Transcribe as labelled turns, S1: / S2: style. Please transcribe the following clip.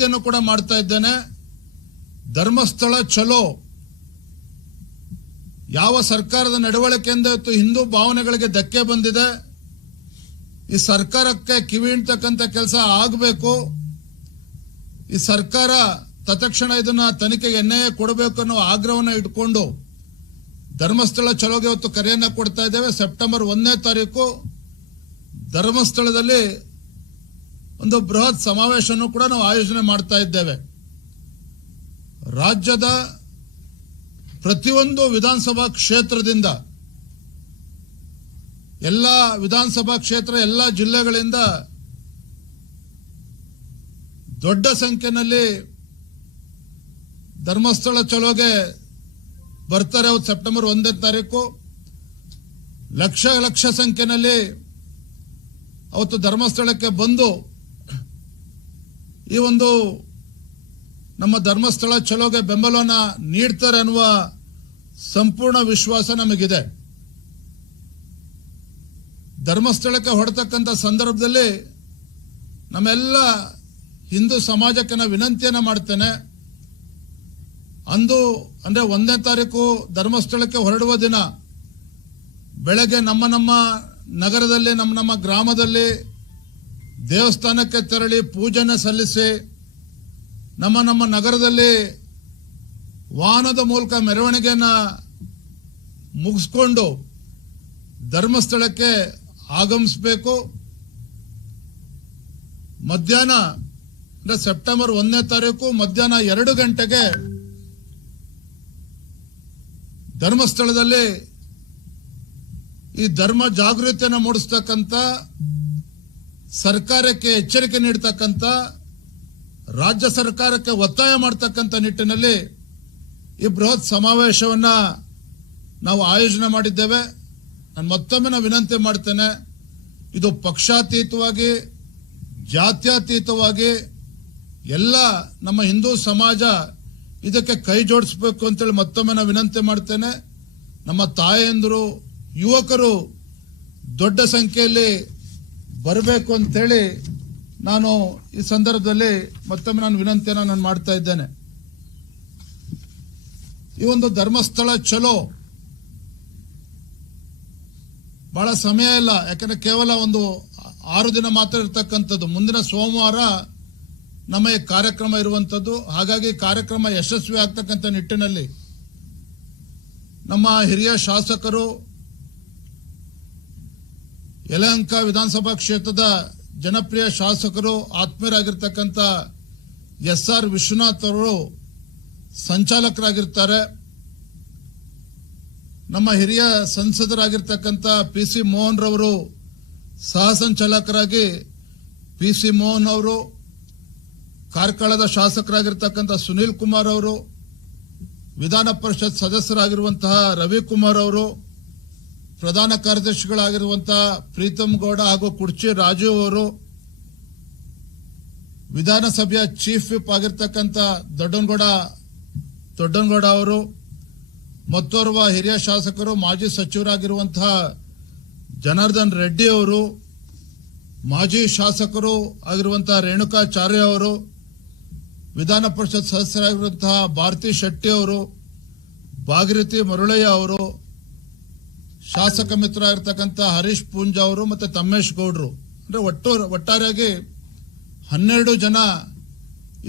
S1: ವಿನಂತಿಯನ್ನು ಕೂಡ ಮಾಡ್ತಾ ಇದ್ದೇನೆ. ಧರ್ಮಸ್ಥಳ ಚಲೋ ಯಾವ ಸರ್ಕಾರದ ನಡವಳಿಕೆಯಿಂದ ಇವತ್ತು ಹಿಂದೂ ಭಾವನೆಗಳಿಗೆ ಧಕ್ಕೆ ಬಂದಿದೆ. ಈ ಸರ್ಕಾರಕ್ಕೆ ಕಿವಿ ಹಿಂಡ್ತಕ್ಕಂಥ ಕೆಲಸ ಆಗಬೇಕು. ಈ ಸರ್ಕಾರ ತತ್ಕ್ಷಣ ಇದನ್ನ ತನಿಖೆಗೆ ಎನ್ಐಎ ಕೊಡಬೇಕು ಅನ್ನೋ ಆಗ್ರಹವನ್ನು ಇಟ್ಕೊಂಡು ಧರ್ಮಸ್ಥಳ ಚಲೋಗೆ ಇವತ್ತು ಕರೆಯನ್ನ ಕೊಡ್ತಾ ಇದ್ದೇವೆ. ಸೆಪ್ಟೆಂಬರ್ ಒಂದನೇ ತಾರೀಕು ಧರ್ಮಸ್ಥಳದಲ್ಲಿ ಒಂದು ಬೃಹತ್ ಸಮಾವೇಶವನ್ನು ಕೂಡ ನಾವು ಆಯೋಜನೆ ಮಾಡ್ತಾ ಇದ್ದೇವೆ. ರಾಜ್ಯದ ಪ್ರತಿಯೊಂದು ವಿಧಾನಸಭಾ ಕ್ಷೇತ್ರದಿಂದ, ಎಲ್ಲ ವಿಧಾನಸಭಾ ಕ್ಷೇತ್ರ, ಎಲ್ಲ ಜಿಲ್ಲೆಗಳಿಂದ ದೊಡ್ಡ ಸಂಖ್ಯೆಯಲ್ಲಿ ಧರ್ಮಸ್ಥಳ ಚಲೋಗೆ ಬರ್ತಾರೆ ಅವತ್ತು ಸೆಪ್ಟೆಂಬರ್ ಒಂದನೇ ತಾರೀಕು. ಲಕ್ಷ ಲಕ್ಷ ಸಂಖ್ಯೆಯಲ್ಲಿ ಅವತ್ತು ಧರ್ಮಸ್ಥಳಕ್ಕೆ ಬಂದು ಈ ಒಂದು ನಮ್ಮ ಧರ್ಮಸ್ಥಳ ಚಲೋಗೆ ಬೆಂಬಲವನ್ನು ನೀಡ್ತಾರೆ ಅನ್ನುವ ಸಂಪೂರ್ಣ ವಿಶ್ವಾಸ ನಮಗಿದೆ. ಧರ್ಮಸ್ಥಳಕ್ಕೆ ಹೊರತಕ್ಕಂಥ ಸಂದರ್ಭದಲ್ಲಿ ನಮ್ಮೆಲ್ಲ ಹಿಂದೂ ಸಮಾಜಕ್ಕೆ ನಾನು ವಿನಂತಿಯನ್ನು ಮಾಡ್ತೇನೆ. ಅಂದು ಅಂದರೆ ಒಂದನೇ ತಾರೀಕು ಧರ್ಮಸ್ಥಳಕ್ಕೆ ಹೊರಡುವ ದಿನ, ಬೆಳಗ್ಗೆ ನಮ್ಮ ನಮ್ಮ ನಗರದಲ್ಲಿ, ನಮ್ಮ ನಮ್ಮ ಗ್ರಾಮದಲ್ಲಿ ದೇವಸ್ಥಾನಕ್ಕೆ ತೆರಳಿ ಪೂಜನೆ ಸಲ್ಲಿಸಿ ನಮ್ಮ ನಮ್ಮ ನಗರದಲ್ಲಿ ವಾಹನದ ಮೂಲಕ ಮೆರವಣಿಗೆಯನ್ನ ಮುಗಿಸ್ಕೊಂಡು ಧರ್ಮಸ್ಥಳಕ್ಕೆ ಆಗಮಿಸಬೇಕು. ಮಧ್ಯಾಹ್ನ ಅಂದರೆ ಸೆಪ್ಟೆಂಬರ್ ಒಂದನೇ ತಾರೀಕು ಮಧ್ಯಾಹ್ನ ಎರಡು ಗಂಟೆಗೆ ಧರ್ಮಸ್ಥಳದಲ್ಲಿ ಈ ಧರ್ಮ ಜಾಗೃತಿಯನ್ನು ಮೂಡಿಸ್ತಕ್ಕಂಥ ಸರ್ಕಾರಕ್ಕೆ ಎಚ್ಚರಿಕೆ ನೀಡತಕ್ಕಂಥ, ರಾಜ್ಯ ಸರ್ಕಾರಕ್ಕೆ ಒತ್ತಾಯ ಮಾಡತಕ್ಕಂಥ ನಿಟ್ಟಿನಲ್ಲಿ ಈ ಬೃಹತ್ ಸಮಾವೇಶವನ್ನ ನಾವು ಆಯೋಜನೆ ಮಾಡಿದ್ದೇವೆ. ನಾನು ಮತ್ತೊಮ್ಮೆ ನಾನು ವಿನಂತಿ ಮಾಡ್ತೇನೆ, ಇದು ಪಕ್ಷಾತೀತವಾಗಿ, ಜಾತ್ಯತೀತವಾಗಿ ಎಲ್ಲ ನಮ್ಮ ಹಿಂದೂ ಸಮಾಜ ಇದಕ್ಕೆ ಕೈ ಜೋಡಿಸ್ಬೇಕು ಅಂತೇಳಿ ಮತ್ತೊಮ್ಮೆ ನಾನು ವಿನಂತಿ ಮಾಡ್ತೇನೆ. ನಮ್ಮ ತಾಯಂದಿರು, ಯುವಕರು ದೊಡ್ಡ ಸಂಖ್ಯೆಯಲ್ಲಿ ಬರಬೇಕು ಅಂತೇಳಿ ನಾನು ಈ ಸಂದರ್ಭದಲ್ಲಿ ಮತ್ತೊಮ್ಮೆ ನಾನು ವಿನಂತಿಯನ್ನು ನಾನು ಮಾಡ್ತಾ ಇದ್ದೇನೆ. ಈ ಒಂದು ಧರ್ಮಸ್ಥಳ ಚಲೋ. ಬಹಳ ಸಮಯ ಇಲ್ಲ, ಯಾಕಂದ್ರೆ ಕೇವಲ ಒಂದು ಆರು ದಿನ ಮಾತ್ರ ಇರತಕ್ಕಂಥದ್ದು. ಮುಂದಿನ ಸೋಮವಾರ ನಮ್ಮ ಈ ಕಾರ್ಯಕ್ರಮ ಇರುವಂತದ್ದು ಹಾಗಾಗಿ ಕಾರ್ಯಕ್ರಮ ಯಶಸ್ವಿ ಆಗ್ತಕ್ಕಂಥ ನಿಟ್ಟಿನಲ್ಲಿ ನಮ್ಮ ಹಿರಿಯ ಶಾಸಕರು ಯಲಹಂಕ ವಿಧಾನಸಭಾ ಕ್ಷೇತ್ರದ ಜನಪ್ರಿಯ ಶಾಸಕರು, ಆತ್ಮೀಯರಾಗಿರ್ತಕ್ಕಂಥ ಎಸ್ ಆರ್ ವಿಶ್ವನಾಥ್ ಅವರು ಸಂಚಾಲಕರಾಗಿರ್ತಾರೆ. ನಮ್ಮ ಹಿರಿಯ ಸಂಸದರಾಗಿರ್ತಕ್ಕಂಥ ಪಿ ಸಿ ಮೋಹನ್ ರವರು ಸಹ ಸಂಚಾಲಕರಾಗಿ ಪಿ ಸಿ ಮೋಹನ್ ಅವರು, ಕಾರ್ಕಳದ ಶಾಸಕರಾಗಿರ್ತಕ್ಕಂಥ ಸುನೀಲ್ ಕುಮಾರ್ ಅವರು, ವಿಧಾನ ಪರಿಷತ್ ಸದಸ್ಯರಾಗಿರುವಂತಹ ರವಿಕುಮಾರ್ ಅವರು ಪ್ರಧಾನ ಕಾರ್ಯದರ್ಶಿಗಳಾಗಿರುವಂತಹ ಪ್ರೀತಮ್ ಗೌಡ ಹಾಗೂ ಕುರ್ಚಿ ರಾಜು ಅವರು ವಿಧಾನಸಭೆಯ ಚೀಫ್ ವಿಪ್ ಆಗಿರ್ತಕ್ಕಂಥ ದೊಡ್ಡನಗೌಡ ದೊಡ್ಡನಗೌಡ ಅವರು, ಮತ್ತೋರ್ವ ಹಿರಿಯ ಶಾಸಕರು, ಮಾಜಿ ಸಚಿವರಾಗಿರುವಂತಹ ಜನಾರ್ದನ್ ರೆಡ್ಡಿ ಅವರು, ಮಾಜಿ ಶಾಸಕರು ಆಗಿರುವಂತಹ ರೇಣುಕಾಚಾರ್ಯ ಅವರು, ವಿಧಾನ ಪರಿಷತ್ ಸದಸ್ಯರಾಗಿರುವಂತಹ ಭಾರತಿ ಶೆಟ್ಟಿ ಅವರು ಭಾಗೀರಥಿ ಮರುಳಯ್ಯ ಅವರು ಶಾಸಕ ಮಿತ್ರ ಇರತಕ್ಕಂತ ಹರೀಶ್ ಪೂಂಜಾ ಅವರು ಮತ್ತೆ ತಮ್ಮೇಶ್ ಗೌಡ್ರು. ಅಂದ್ರೆ ಒಟ್ಟು ಒಟ್ಟಾರೆಯಾಗಿ ಹನ್ನೆರಡು ಜನ